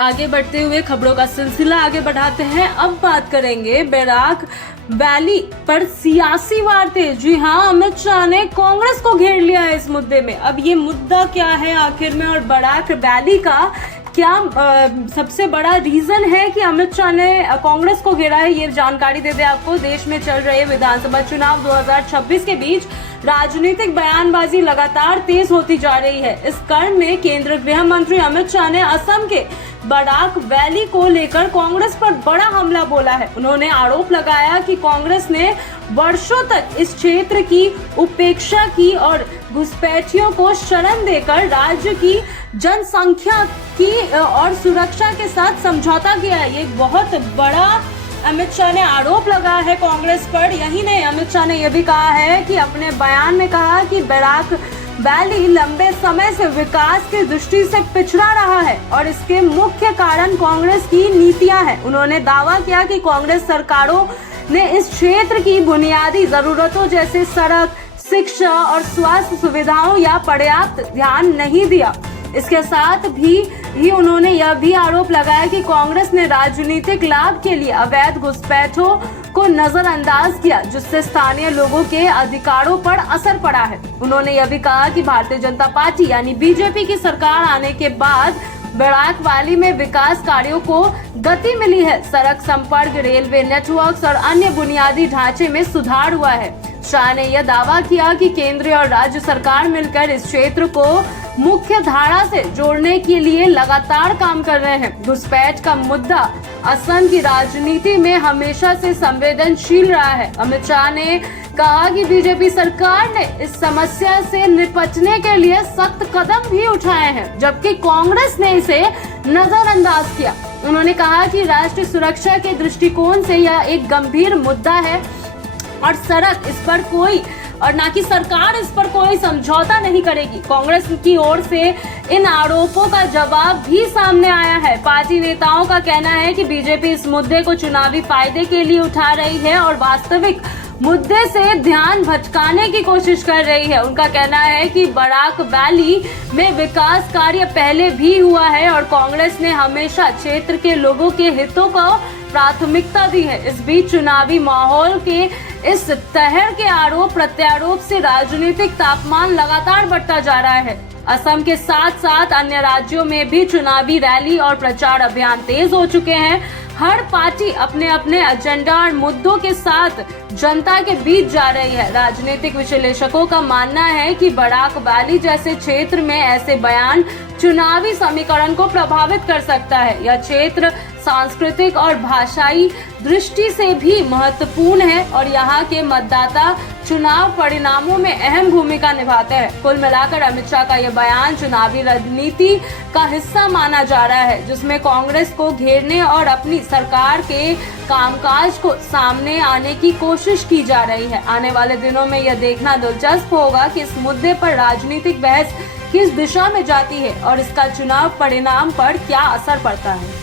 आगे बढ़ते हुए खबरों का सिलसिला आगे बढ़ाते हैं। अब बात करेंगे बैराक वैली पर सियासी वार तेज। जी हाँ, अमित शाह ने कांग्रेस को घेर लिया है इस मुद्दे में। अब ये मुद्दा क्या है आखिर में, और बैराक वैली का क्या सबसे बड़ा रीजन है कि अमित शाह ने कांग्रेस को घेरा है, ये जानकारी दे दे आपको। देश में चल रहे विधानसभा चुनाव 2026 के बीच राजनीतिक बयानबाजी लगातार तेज होती जा रही है। इस क्रम में केंद्रीय गृह मंत्री अमित शाह ने असम के बैराक वैली को लेकर कांग्रेस पर बड़ा हमला बोला है। उन्होंने आरोप लगाया कि कांग्रेस ने वर्षों तक इस क्षेत्र की उपेक्षा की और घुसपैठियों को शरण देकर राज्य की जनसंख्या की और सुरक्षा के साथ समझौता किया है। ये बहुत बड़ा अमित शाह ने आरोप लगाया है कांग्रेस पर। यही नहीं, अमित शाह ने यह भी कहा है कि अपने बयान में कहा कि बैराक वैली लंबे समय से विकास की दृष्टि से पिछड़ा रहा है और इसके मुख्य कारण कांग्रेस की नीतियां हैं। उन्होंने दावा किया कि कांग्रेस सरकारों ने इस क्षेत्र की बुनियादी जरूरतों जैसे सड़क, शिक्षा और स्वास्थ्य सुविधाओं या पर्याप्त ध्यान नहीं दिया। इसके साथ भी उन्होंने यह भी आरोप लगाया कि कांग्रेस ने राजनीतिक लाभ के लिए अवैध घुसपैठों को नजरअंदाज किया, जिससे स्थानीय लोगों के अधिकारों पर असर पड़ा है। उन्होंने यह भी कहा कि भारतीय जनता पार्टी यानी बीजेपी की सरकार आने के बाद बैराक वैली में विकास कार्यों को गति मिली है। सड़क संपर्क, रेलवे नेटवर्क और अन्य बुनियादी ढांचे में सुधार हुआ है। शाह ने यह दावा किया कि केंद्र और राज्य सरकार मिलकर इस क्षेत्र को मुख्य धारा से जोड़ने के लिए लगातार काम कर रहे हैं। घुसपैठ का मुद्दा असम की राजनीति में हमेशा से संवेदनशील रहा है। अमित शाह ने कहा कि बीजेपी सरकार ने इस समस्या से निपटने के लिए सख्त कदम भी उठाए हैं, जबकि कांग्रेस ने इसे नजरअंदाज किया। उन्होंने कहा कि राष्ट्रीय सुरक्षा के दृष्टिकोण से यह एक गंभीर मुद्दा है और सड़क इस पर कोई और ना कि सरकार इस पर कोई समझौता नहीं करेगी। कांग्रेस की ओर से इन आरोपों का जवाब भी सामने आया है। पार्टी नेताओं का कहना है कि बीजेपी इस मुद्दे को चुनावी फायदे के लिए उठा रही है और वास्तविक मुद्दे से ध्यान भटकाने की कोशिश कर रही है। उनका कहना है कि बैराक वैली में विकास कार्य पहले भी हुआ है और कांग्रेस ने हमेशा क्षेत्र के लोगों के हितों को प्राथमिकता दी है। इस बीच चुनावी माहौल के इस तरह के आरोप प्रत्यारोप से राजनीतिक तापमान लगातार बढ़ता जा रहा है। असम के साथ साथ अन्य राज्यों में भी चुनावी रैली और प्रचार अभियान तेज हो चुके हैं। हर पार्टी अपने अपने एजेंडा और मुद्दों के साथ जनता के बीच जा रही है। राजनीतिक विश्लेषकों का मानना है कि बैराक वैली जैसे क्षेत्र में ऐसे बयान चुनावी समीकरण को प्रभावित कर सकता है। यह क्षेत्र सांस्कृतिक और भाषाई दृष्टि से भी महत्वपूर्ण है और यहाँ के मतदाता चुनाव परिणामों में अहम भूमिका निभाते हैं। कुल मिलाकर अमित शाह का यह बयान चुनावी रणनीति का हिस्सा माना जा रहा है, जिसमें कांग्रेस को घेरने और अपनी सरकार के कामकाज को सामने आने की कोशिश की जा रही है। आने वाले दिनों में यह देखना दिलचस्प होगा कि इस मुद्दे पर राजनीतिक बहस किस दिशा में जाती है और इसका चुनाव परिणाम पर क्या असर पड़ता है।